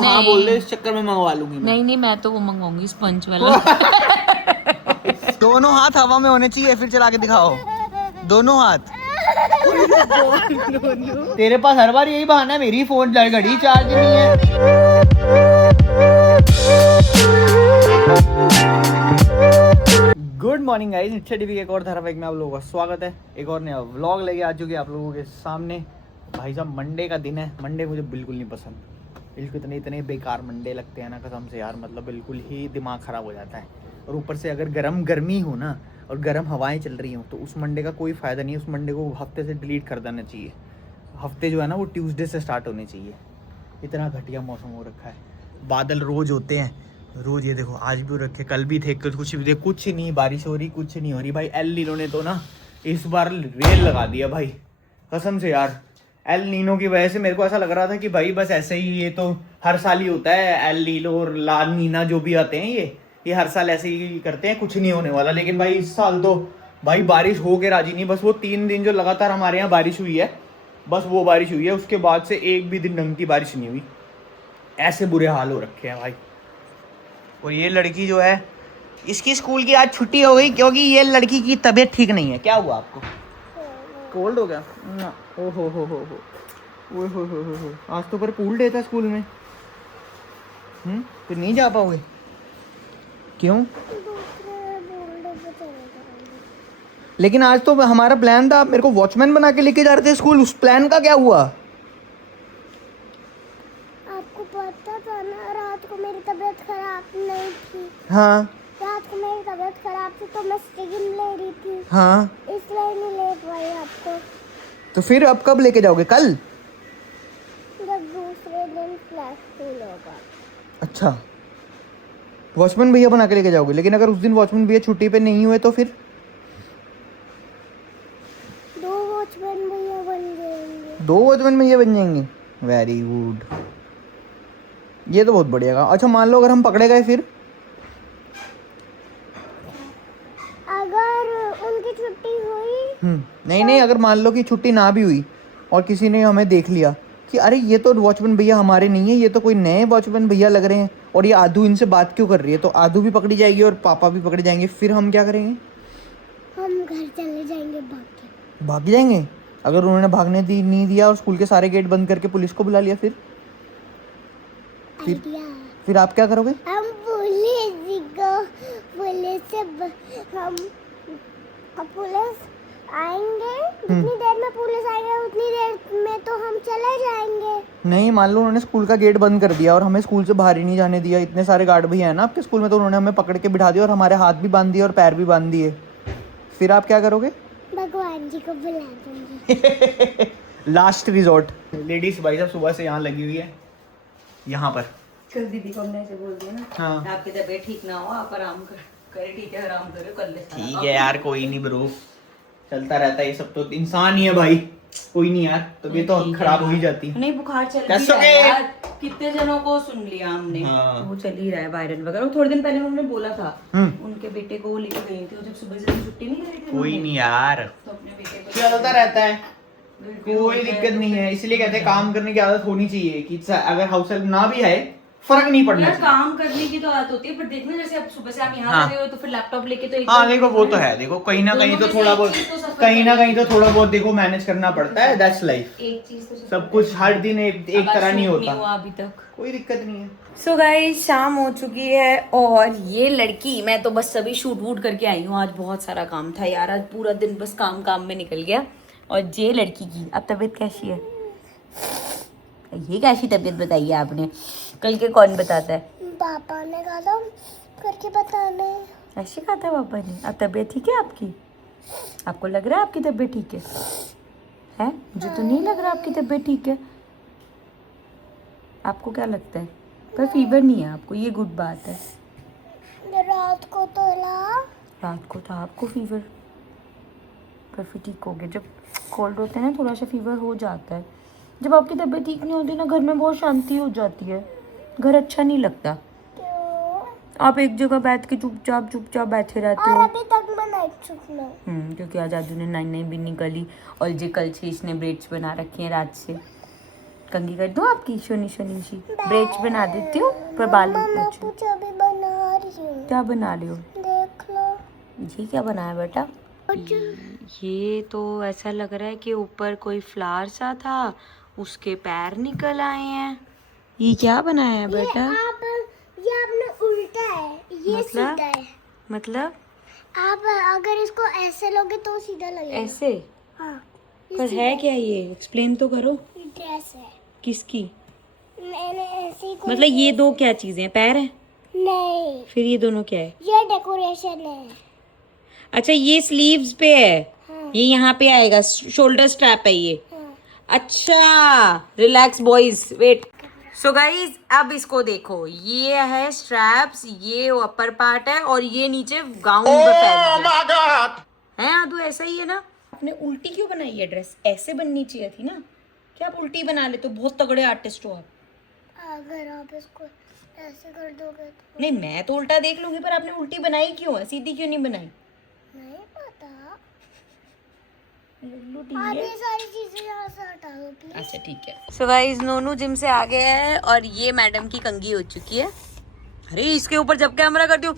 हाँ बोल दे, इस चक्कर में मंगवा लूंगी मैं। नहीं नहीं, मैं तो वो मंगवाऊंगी स्पंज वाला। दोनों हाथ हवा में होने चाहिए, फिर चला के दिखाओ दोनों हाथ। तेरे पास हर बार यही बहाना है, मेरी फोन घड़ी चार्ज नहीं है। गुड मॉर्निंग गाइस, इच्छा टीवी के एक और धारावाहिक में आप लोगों का स्वागत है। एक और नया व्लॉग लेके आ चुके हैं आप लोगों के सामने। भाई साहब मंडे का दिन है। मंडे मुझे बिल्कुल नहीं पसंद, बिल्कुल इतने बेकार मंडे लगते हैं ना कसम से यार, मतलब बिल्कुल ही दिमाग ख़राब हो जाता है। और ऊपर से अगर गर्मी हो ना और गर्म हवाएं चल रही हो तो उस मंडे का कोई फ़ायदा नहीं है। उस मंडे को हफ्ते से डिलीट कर देना चाहिए। हफ्ते जो है ना वो ट्यूसडे से स्टार्ट होने चाहिए। इतना घटिया मौसम हो रखा है। बादल रोज़ होते हैं, रोज़ ये देखो आज भी हो रखे, कल भी थे, कुछ भी थे, कुछ नहीं बारिश हो रही, कुछ नहीं हो रही। भाई एल नीनो ने तो ना इस बार रेल लगा दिया भाई कसम से यार। एल नीनो की वजह से मेरे को ऐसा लग रहा था कि भाई बस ऐसे ही, ये तो हर साल ही होता है। एल नीनो और ला नीना जो भी आते हैं ये हर साल ऐसे ही करते हैं, कुछ नहीं होने वाला। लेकिन भाई इस साल तो भाई बारिश हो के राजी नहीं। बस वो 3 दिन जो लगातार हमारे यहाँ बारिश हुई है, बस वो बारिश हुई है, उसके बाद से एक भी दिन ढंग की बारिश नहीं हुई। ऐसे बुरे हाल हो रखे हैं भाई। और ये लड़की जो है, इसकी स्कूल की आज छुट्टी हो गई क्योंकि ये लड़की की तबीयत ठीक नहीं है। क्या हुआ आपको? कोल्ड हो गया? ओ हो ओए हो। आज तो पर पूल डे था स्कूल में। फिर नहीं जा पाओगे? क्यों? लेकिन आज तो हमारा प्लान था, मेरे को वॉचमैन बना के लेके जा रहे थे स्कूल। उस प्लान का क्या हुआ? आपको पता था ना रात को मेरी तबीयत खराब नहीं थी। हाँ रात को मेरी तबीयत खराब थी तो मैं स्टिगिन ले रही थी। हाँ, इसलिए नहीं ले पाई आपको। तो फिर अब कब लेके जाओगे? कल? जब दूसरे दिन क्लास स्कूल होगा। अच्छा, वॉचमैन भैया बना के लेके जाओगे। लेकिन अगर उस दिन वॉचमैन भैया छुट्टी पे नहीं हुए तो फिर? 2 वॉचमैन भैया बन जाएंगे। 2 वॉचमैन भैया बन जाएंगे। वेरी गुड, ये तो बहुत बढ़िया कहा। अच्छा मान लो अगर हम पकड़े गए फिर? अगर उनकी छुट्टी हुई नहीं, अगर मान लो कि छुट्टी ना भी हुई और किसी ने हमें देख लिया कि अरे ये तो वॉचमैन भैया हमारे नहीं है, ये तो कोई नए वॉचमैन भैया लग रहे हैं, और ये आदू इनसे बात क्यों कर रही है, तो आदू भी पकड़ी जाएगी और पापा भी पकड़े जाएंगे। फिर हम क्या करेंगे? हम घर चले जाएंगे भाग जाएंगे। अगर उन्होंने भागने नहीं दिया और स्कूल के सारे गेट बंद करके पुलिस को बुला लिया फिर? फिर आप क्या करोगे? हम पुलिस आएंगे। जितनी देर में पुलिस आएंगे उतनी देर में तो हम चले जाएंगे। नहीं, मान लो उन्होंने स्कूल का गेट बंद कर दिया और हमें स्कूल से बाहर ही नहीं जाने दिया। इतने सारे गार्ड भैया हैं ना आपके स्कूल में, तो उन्होंने हमें पकड़ के बिठा दिया और हमारे हाथ भी बांध दिए और पैर भी बांध दिए। फिर आप क्या करोगे? भगवान जी को बुला दूंगी। Last resort. लेडीज भाई साहब सुबह से यहाँ लगी हुई है, यहाँ पर। कल दीदी को हमने ऐसे बोल दिया ना, हाँ आपकी तबीयत ठीक ना हो, आप आराम करे। ठीक है, आराम करो, कर ले। ठीक है यार, कोई नहीं ब्रो, चलता रहता है ये सब, तो इंसान ही है भाई, कोई नहीं यार, तबीयत तो खराब हो ही जाती है। नहीं, बुखार चल भी कैसे रहा है यार, कितने जनों को सुन लिया हमने। हाँ। वो चल ही रहा है वायरल वगैरह। वो थोड़े दिन पहले हमने बोला था उनके बेटे को लेके गई थी, जब सुबह से छुट्टी नहीं करी थी। कोई नहीं यार, तो अपने बेटे को चलता रहता है, कोई दिक्कत नहीं है। इसलिए कहते हैं काम करने की आदत होनी चाहिए कि अगर हाउस हेल्प ना भी है फर्क नहीं पड़ना यार, चाहिए। काम करने की तो आदत होती है, पर देखना जैसे अब सुबह से आप यहाँ हाँ। आ रहे हो तो फिर लैपटॉप लेके तो एक हाँ देखो वो तो है, देखो कहीं ना कहीं तो थोड़ा बहुत, थोड़ा बहुत देखो मैनेज करना पड़ता है। That's life. एक चीज तो सब कुछ हर दिन एक तरह नहीं होता। हुआ अभी तक, कोई दिक्कत नहीं है। सो गाइस, शाम हो चुकी है और ये लड़की, मैं तो बस सभी शूट वूट करके आई हूँ। आज बहुत सारा काम था यार, आज पूरा दिन बस काम में निकल गया। और ये लड़की की अब तबीयत कैसी है? ये कैसी तबीयत बताइए आपने? कल के कौन बताता है? पापा ने कहा था करके बताना। ऐसे कहा था पापा ने? अब तबीयत ठीक है आपकी? आपको लग रहा है आपकी तबीयत ठीक है? हैं? मुझे तो नहीं लग रहा आपकी तबीयत ठीक है। आपको क्या लगता है? पर फीवर नहीं है आपको, ये गुड बात है। रात को था आपको फीवर, पर फिर ठीक हो गया। जब कोल्ड होता है ना, थोड़ा सा फीवर हो जाता है। जब आपकी तबीयत ठीक नहीं होती ना, घर में बहुत शांति हो जाती है, घर अच्छा नहीं लगता। आप एक जगह बैठ के चुपचाप बैठे रहते हो। अभी तक मैं नाइट शिफ्ट में। क्योंकि आज आजू ने 9 भी निकली और जो कल से इसने ब्रेड्स बना रखी हैं रात से। कंघी कर दूँ आपकी शोनी शोनी सी? ब्रेच बना देती हूँ पर बाल मैं पूछो। कुछ अभी बना रही हूँ, क्या बना रही हो? देख लो। ये क्या बनाया बेटा? ये तो ऐसा लग रहा है कि ऊपर कोई फ्लावर सा था, उसके पैर निकल आए हैं। ये क्या बनाया है बेटा? ये आपने उल्टा है, ये मतलब? सीधा है। मतलब आप अगर इसको ऐसे लोगे तो सीधा लगेगा। ऐसे? हाँ, पर है क्या ये? एक्सप्लेन तो करो। ये ड्रेस है। किसकी? मैंने ऐसे ही कोई मतलब ये दो क्या चीजें हैं? पैर हैं? नहीं, फिर ये दोनों क्या है? ये डेकोरेशन है। अच्छा ये स्लीव्स पे है। हाँ, ये यहाँ पे आएगा, शोल्डर स्ट्रैप है ये। हाँ। अच्छा relax boys, wait. So guys अब इसको देखो, ये है स्ट्रैप्स, ये अपर पार्ट है और ये नीचे गाउन पे फैल है। आदू ऐसा ही है ना? आपने उल्टी क्यों बनाई है ड्रेस? ऐसे बननी चाहिए थी ना। क्या आप उल्टी बना लेते हो? बहुत तगड़े आर्टिस्ट हो आप। अगर आप इसको ऐसे कर दोगे तो नहीं मैं तो उल्टा देख लूंगी, पर आपने उल्टी बनाई क्यों है? सीधी क्यों नहीं बनाई? नहीं पता। लल्लू आप ये सारी चीजें यहाँ से हटा दो प्लीज। अच्छा ठीक है। सो गाइस नोनू जिम से आ गया है और ये मैडम की कंघी हो चुकी है। अरे इसके ऊपर जब कैमरा करती हूँ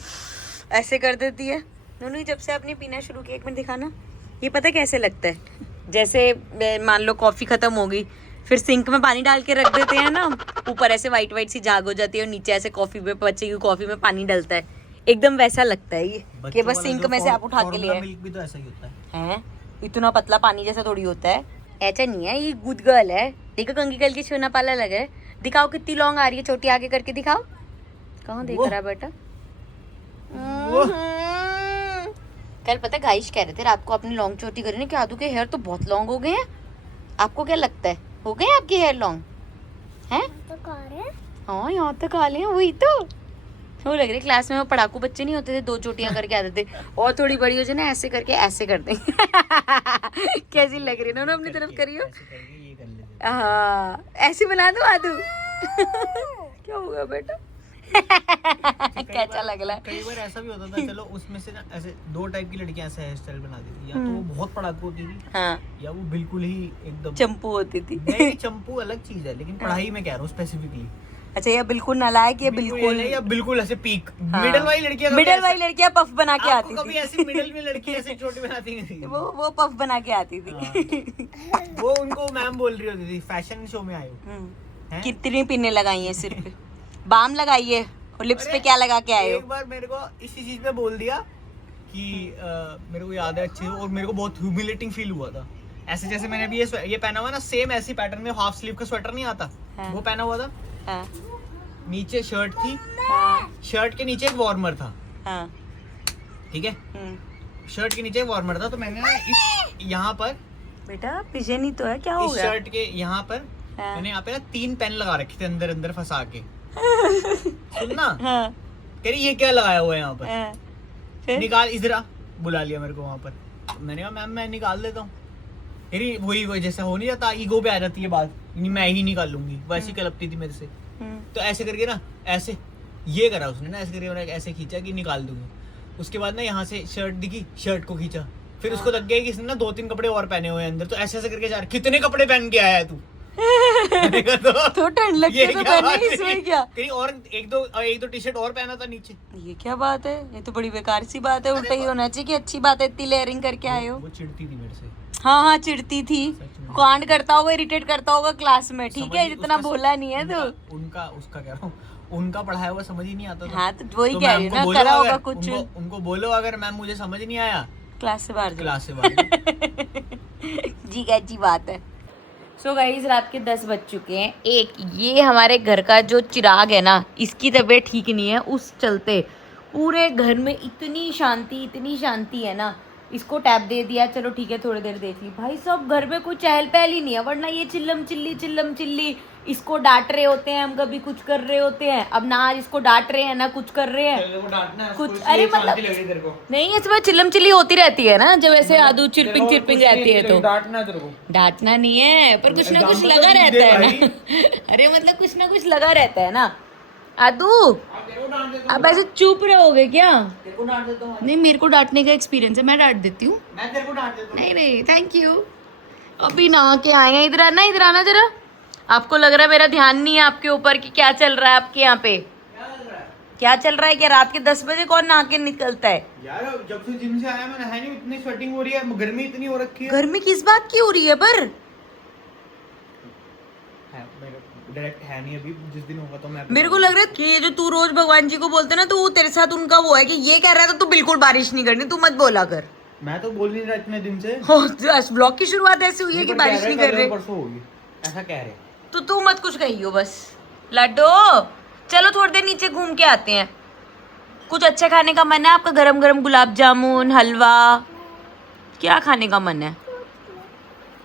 ऐसे कर देती है। नोनू जब से आपने पीना शुरू किया, एक मिनट दिखाना। ये पता कैसे लगता है? जैसे मान लो कॉफी खत्म हो गई, फिर सिंक में पानी डाल के रख देते हैं ना, ऊपर ऐसे वाइट वाइट सी झाग हो जाती है और नीचे ऐसे कॉफी पे बच्चे की कॉफी में पानी डलता है, एकदम वैसा लगता है ये कि बस सिंक में से आप उठा के लिए। मिल्क भी तो ऐसा ही होता हैं? इतना पतला पानी जैसा थोड़ी होता है, ऐसा नहीं है। ये गुड गर्ल है। देखो कंघी कल की छूना पाला लगे। दिखाओ कितनी लॉन्ग आ रही है, छोटी आगे करके दिखाओ। कहाँ देख रहा है बेटा? कल पता गाइश कह रहे थे रात को अपनी लॉन्ग चोटी करी ना कि आदू के हेयर तो बहुत लॉन्ग हो गए हैं। आपको क्या लगता है, हो गए आपके हेयर लॉन्ग हैं? तो कर रहे हैं। हाँ यहाँ तक आ हैं, वही तो वो लग रही है। क्लास में वो पढ़ाकू बच्चे नहीं होते थे, दो चोटियां करके आते थे, और थोड़ी बड़ी हो जाए ना ऐसे करके ऐसे कर देंगे। कैसी लग रही है ना? अपनी तरफ करियो। हाँ ऐसे बना दो आदू। क्या होगा बेटा? कैसा लग रहा है? कई बार ऐसा भी होता था, चलो उसमें से ना ऐसे दो टाइप की लड़कियां ऐसे हेयर स्टाइल बनाती थी, या तो वो बहुत पढ़ाकू होती थी, हाँ या वो बिल्कुल ही एकदम चंपू होती थी। नहीं, चंपू अलग चीज है, लेकिन पढ़ाई में कह रहा हूँ स्पेसिफिकली। अच्छा ये बिल्कुल नालायक, ये बिल्कुल या बिल्कुल ऐसे पीक हाँ। मिडिल वाली लड़कियां, मिडिल वाली लड़कियां पफ बना के आती कभी थी। ऐसी मिडिल में लड़की ऐसे छोटी बनाती नहीं थी। वो पफ बना के आती थी। वो उनको मैम बोल रही होती थी, फैशन शो में आई हो। हैं? कितनी पिने लगाई है सिर पे, बाम लगाई है और लिप्स पे क्या लगा के आए हो? एक बार मेरे को इसी चीज में बोल दिया कि मेरे को याद है अच्छे से, और मेरे को बहुत ह्यूमिलेटिंग फील हुआ था। ऐसे जैसे मैंने अभी ये पहना हुआ ना, सेम ऐसी पैटर्न में हाफ स्लीव का स्वेटर नहीं आता, हाँ। वो पहना हुआ था। हाँ, नीचे शर्ट थी, हाँ, शर्ट के नीचे एक वार्मर था, हाँ, ठीक है। शर्ट के नीचे एक वार्मर था, तो मैंने ना इस यहाँ पर, बेटा पीछे नहीं तो है, क्या हो इस गया? शर्ट के यहाँ पर हाँ। मैंने यहाँ पे ना 3 पेन लगा रखे थे अंदर अंदर फंसा के। सुनना, हाँ, कह रही ये क्या लगाया हुआ है यहाँ पर? हाँ, फिर निकाल इधर आ, बुला लिया मेरे को वहां पर। मैंने कहा मैम मैं निकाल देता हूँ। अरे वही जैसा हो नहीं जाता, ईगो पे आ जाती है बात, नहीं मैं ही निकाल लूंगी, वैसी कलपती थी मेरे से। तो ऐसे करके ना, ऐसे ये करा उसने ना, ऐसे करके मैंने ऐसे खींचा कि निकाल दूंगी। उसके बाद ना यहाँ से शर्ट दिखी, शर्ट को खींचा, फिर उसको लग गया कि इसने ना 2-3 कपड़े और पहने हुए हैं अंदर, तो ऐसे ऐसे करके जा, कितने कपड़े पहन के आया है तू? तो ठंड लगती है तो पहनने इसमें क्या? कहीं और एक दो टी शर्ट और पहना था नीचे। ये क्या बात है? ये तो बड़ी बेकार सी बात है। उल्टा ही होना चाहिए कि अच्छी बात है इतनी लेयरिंग करके आए हो। वो चिढ़ती थी मेरे से। हाँ हाँ चिढ़ती थी, कांड करता होगा, इरिटेट करता होगा क्लास में, ठीक है? समझ- इतना उसका- बोला नहीं है तो उनका उसका कह रहा हूँ, उनका पढ़ाया हुआ समझ ही नहीं आता था। हाँ तो वही तो कह रही मैम हूँ को ना, बोलो करा होगा अगर- कुछ उनको बोलो अगर मैम मुझे समझ नहीं आया, क्लास से बाहर जाओ। क्लास से बाहर। जी अच्छी बात है। सो गाइस रात के 10 बज चुके हैं। एक ये हमारे घर का जो चिराग है ना, इसकी तबीयत ठीक नहीं है, उस चलते पूरे घर में इतनी शांति है ना। इसको टैब दे दिया, चलो ठीक है थोड़ी देर देख ली। भाई सब घर में कोई चहल पहल ही नहीं है, वरना ये चिल्लम चिल्ली इसको डांट रहे होते हैं, हम कभी कुछ कर रहे होते हैं। अब ना आज इसको डांट रहे हैं ना कुछ कर रहे हैं कुछ। अरे मतलब नहीं, इसमें चिल्लम चिल्ली होती रहती है ना, जब ऐसे आदू चिरपिंग रहती है तो डांटना नहीं है, पर कुछ ना कुछ लगा रहता है ना। अरे मतलब कुछ ना कुछ लगा रहता है ना। आदू अब ऐसे चुप रहोगे क्या? नहीं मेरे को डांटने का एक्सपीरियंस है, मैं डांट देती हूँ। नहीं थैंक यू। अभी नहा के आए हैं, इधर आना जरा। आपको लग रहा है मेरा ध्यान नहीं है आपके ऊपर कि क्या चल रहा है आपके यहाँ पे? क्या चल रहा है? क्या रात के 10 बजे कौन नहा के निकलता है? यार जब से जिम से आया मैं नहाया नहीं, इतनी स्वेटिंग हो रही है, गर्मी इतनी हो रखी है। गर्मी किस बात की हो रही है पर? डायरेक्ट है नहीं, अभी जिस दिन होगा तो मैं मेरे को लग रहा है कि ये जो तू रोज भगवान जी को बोलते ना, तो वो तेरे साथ उनका वो है कि ये कह रहा है तो तू बिल्कुल बारिश नहीं करनी, तू मत बोला कर। मैं तो बोल नहीं रहा इतने दिन से। ब्लॉग की शुरुआत ऐसी हुई है कि बारिश नहीं कर रहे, परसों होगी ऐसा कह रहे। तो तू मत कुछ कहियो बस। लड्डू चलो थोड़ी देर नीचे घूम के आते हैं। कुछ अच्छा खाने का मन है आपका? गरम गरम गुलाब जामुन, हलवा, क्या खाने का मन है?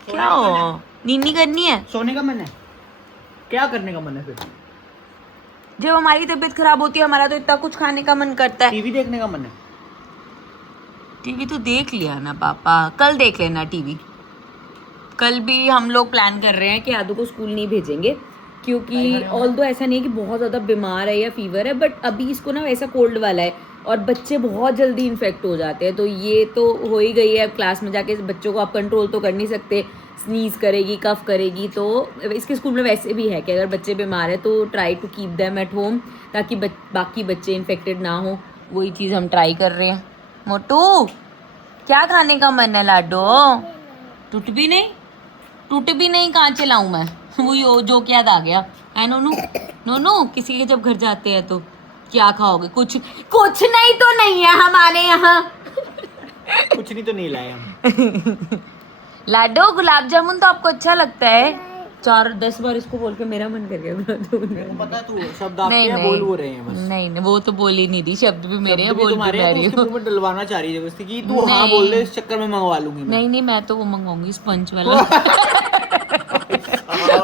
क्या हो, नीनी करनी है? सोने का मन है? क्या करने का मन है फिर? जब हमारी तबीयत खराब होती है हमारा तो इतना कुछ खाने का मन करता है। टीवी देखने का मन है? टीवी तो देख लिया ना पापा, कल देख लेना टीवी। कल भी हम लोग प्लान कर रहे हैं कि आदू को स्कूल नहीं भेजेंगे, क्योंकि ऑल्दो ऐसा नहीं है कि बहुत ज़्यादा बीमार है या फीवर है, बट अभी इसको ना वैसा कोल्ड वाला है और बच्चे बहुत जल्दी इन्फेक्ट हो जाते हैं। तो ये तो हो ही गई है, क्लास में जाके बच्चों को आप कंट्रोल तो कर नहीं सकते, स्नीज करेगी, कफ करेगी। तो इसके स्कूल में वैसे भी है कि अगर बच्चे बीमार है तो try to keep them at home, ताकि बाकी बच्चे इन्फेक्टेड ना हो। वही चीज़ हम ट्राई कर रहे हैं। मोटू क्या खाने का मन है लाडो? टूट भी नहीं, टूट भी नहीं, कहाँ चलाऊं मैं? वो जो क्या आ गया है नोनू। नोनू किसी के जब घर जाते हैं तो क्या खाओगे? कुछ कुछ नहीं तो नहीं है हमारे यहाँ। कुछ नहीं तो नहीं लाए हम। लाडो गुलाब जामुन तो आपको अच्छा लगता है? 4-10 बार इसको बोल के मेरा मन कर गया गुलाब जामुन। मेरे को पता है तू शब्द आपके हैं, बोल वो रहे हैं बस। नहीं नहीं, वो तो बोल ही नहीं रही, शब्द भी मेरे हैं, शब्द भी बोल भी तुम्हारे मैं हैं, रही तो उसके हूँ। मुंह में डलवाना चाह रही है जबरदस्ती कि तू हाँ नहीं। बोल दे, इस चक्कर में मंगवा लूंगी मैं। नहीं नहीं, मैं तो वो मंगाऊंगी स्पंज वाला।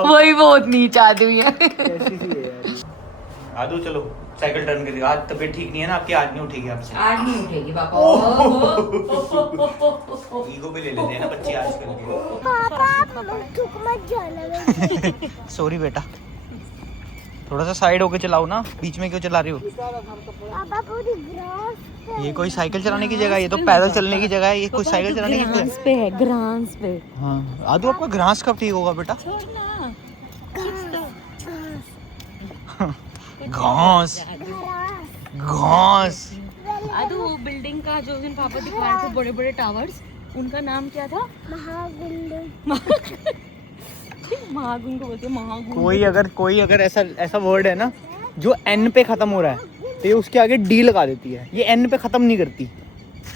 वही बहुत नीच आदमी है। कैसी सी है यार। आदू चलो साइकिल टर्न कर। आज तबीयत ठीक नहीं है ना आपकी? आज नहीं उठेगी आपसे? आज नहीं उठेगी पापा। ईगो पे ले लेते हैं ना बच्चे आजकल के। पापा आप थूक मत जाना। सॉरी बेटा, थोड़ा सा साइड होके चलाओ ना, बीच में क्यों चला रही हो? पापा पूरी ग्रास ये कोई साइकिल चलाने की जगह है? ये तो पैदल चलने की जगह है। ये कोई साइकिल चलाने की जगह ग्रास पे है, ग्रास पे। हाँ आदू आपका घास कब ठीक होगा बेटा? घास घास। आदू वो बिल्डिंग का जो दिन पापा दिखा रहे थे, बड़े बड़े टावर्स, उनका नाम क्या था? महागुंड। महागुंड को बोलते हैं, महागुंड। कोई अगर ऐसा वर्ड है ना जो एन पे खत्म हो रहा है तो ये उसके आगे डी लगा देती है। ये एन पे खत्म नहीं करती,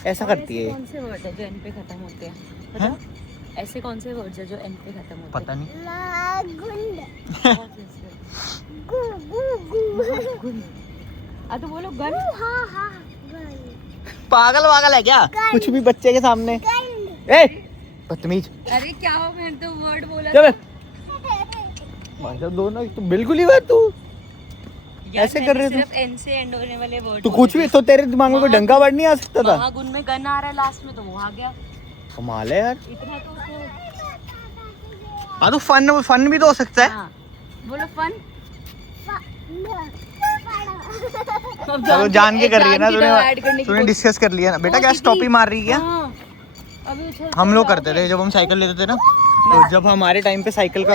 ऐसा करती है। कौन से वर्ड है जो एन पे खत्म होते हैं? हाँ? पता? ऐसे कौन से वर्ड्स है जो एन पे खत्म होते हैं? पता नहीं। महागुंड। गु गु गु। आदू बोलो गन। हाँ हाँ गन। पागल है क्या? कुछ भी बच्चे के सामने। ए बदतमीज। अरे क्या हो, मैंने तो वर्ड बोला चल भाई साहब दोनों तो बिल्कुल ही बात तू ऐसे कर रहे थे। सिर्फ एन से एंड होने वाले वर्ड। तो कुछ भी तो तेरे दिमाग में कोई ढंगा वर्ड नहीं आ सकता था? महागुन में गन आ रहा है लास्ट में, तो वो आ गया। कमाल है यार। इतना तो हाँ तो फन भी तो हो सकता है। हाँ, बोलो फन। चलो जान के कर रही है ना तूने डिस्कस कर लिया ना बेटा। क्या स्टॉपी मार रही है? हम लोग करते थे जब हम साइकिल लेते थे ना, तो जब हमारे टाइम पे साइकिल का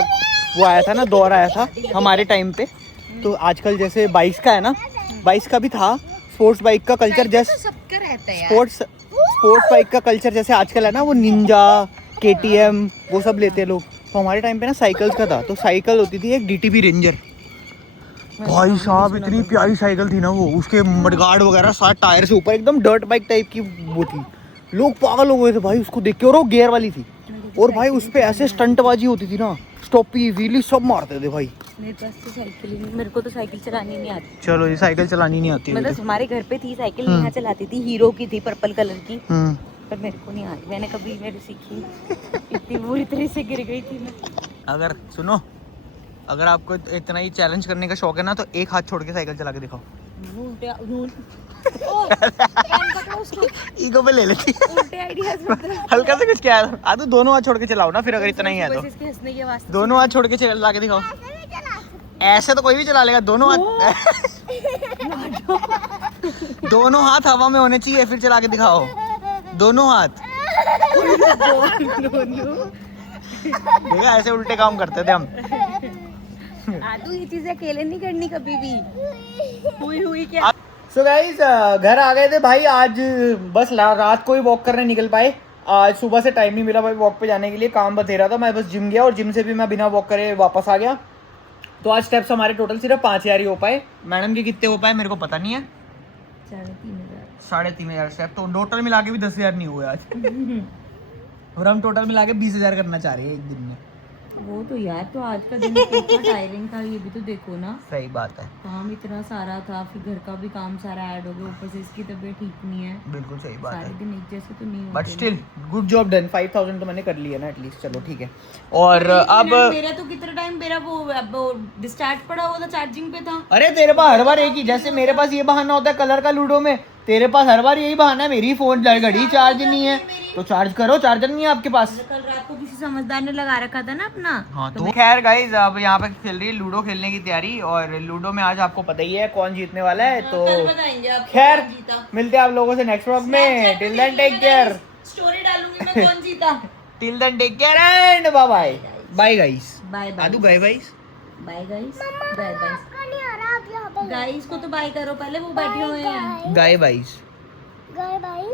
वो आया था ना, दौर आया था हमारे टाइम पे, तो आजकल जैसे बाइक्स का है ना, बाइक्स का भी था। स्पोर्ट्स बाइक का कल्चर जैसे सबका रहता है। स्पोर्ट्स बाइक का कल्चर जैसे आजकल है ना, वो निंजा, KTM वो सब लेते हैं लोग। तो हमारे टाइम पे ना साइकिल्स का था, तो साइकिल होती थी एक DTB रेंजर। भाई साहब इतनी प्यारी साइकिल थी ना वो, उसके मडगार्ड वगैरह साथ टायर से ऊपर एकदम डर्ट बाइक टाइप की वो थी। लोग पागल हो गए थे भाई उसको देख के। और वो गियर वाली थी, और भाई उस पे ऐसे स्टंटबाजी होती थी ना, स्टॉपी व्हीली सब मारते थे भाई। मेरे पास तो साइकिल ही नहीं, मेरे को तो साइकिल चलानी नहीं आती। चलो ये साइकिल चलानी नहीं आती मतलब हमारे घर पे थी साइकिल, यहाँ चलाती थी, हीरो की थी, पर्पल कलर की, पर मेरे को नहीं आती। मैंने कभी मेरी सीखी, इतनी बुरी तरह से गिर गई थी मैं। अगर सुनो, अगर आपको इतना ही चैलेंज करने का शौक है ना, तो एक हाथ छोड़ के साइकिल चला के दिखाओ। ईगो पे ले लेती हल्का से कुछ क्या है। आदू दोनों हाथ छोड़ के चलाओ ना फिर, अगर इतना ही है तो दोनों हाथ छोड़ के चला के दिखाओ। ऐसे तो कोई भी चला लेगा। दोनों हाथ हवा में होने चाहिए, फिर चला के दिखाओ दोनों हाथ। देखा ऐसे उल्टे काम करते थे हम। दादू ये चीजें अकेले नहीं करनी कभी भी। हुई क्या? सो गाइस घर आ गए थे भाई आज, बस रात को ही वॉक करने निकल पाए। आज सुबह से टाइम नहीं मिला भाई वॉक पे जाने के लिए, काम बतेरा था। मैं बस जिम गया और जिम से भी मैं बिना वॉक करे वापस आ गया। तो आज स्टेप्स हमारे टोटल सिर्फ 5000 ही हो पाए। मैडम के कितने हो पाए मेरे को पता नहीं है। 3,500 स्टेप, तो टोटल मिला के भी 10,000 नहीं हुए आज। और हम टोटल मिला के 20,000 करना चाह रहे हैं एक दिन में। वो तो यार, तो आज का दिन कितना टायरिंग था ये भी तो देखो ना। सही बात है, काम इतना सारा था, फिर घर का भी काम सारा ऐड हो गया, ऊपर से इसकी तबीयत ठीक नहीं है। बिल्कुल सही बात सारे है। दिन एक जैसे तो नहीं बट होते स्टिल गुड जॉब डन। 5,000 तो मैंने कर लिया ना एटलीस्ट, चलो ठीक है। और अब मेरा तो कितना टाइम मेरा वो डिस्चार्ज पड़ा हुआ था, चार्जिंग पे था। अरे तेरे पास हर बार एक ही, जैसे मेरे पास ये बहाना होता है कलर का लूडो में, तेरे पास हर बार यही बहाना है मेरी फोन घड़ी चार्ज नहीं है। तो चार्ज करो, चार्जर नहीं है आपके पास। कल रात को किसी समझदार ने लगा रखा था ना अपना। हाँ तो खैर गाइस अब यहाँ पे चल रही है लूडो खेलने की तैयारी, और लूडो में आज आपको पता ही है कौन जीतने वाला है। तो कल बताएंगे आपको खैर कौन जीता। मिलते हैं आप लोगों से नेक्स्ट व्लॉग में। Till then take care. Story डालूंगी मैं कौन जीता। Till then take care and bye bye. Bye guys. Bye bye. आदू bye guys. Bye guys. Bye bye. आपका नहीं आ रहा, आप यहाँ पे गाइस को तो बाय करो पहले, वो बैठे हुए हैं। गाय बाइस। गए भाई।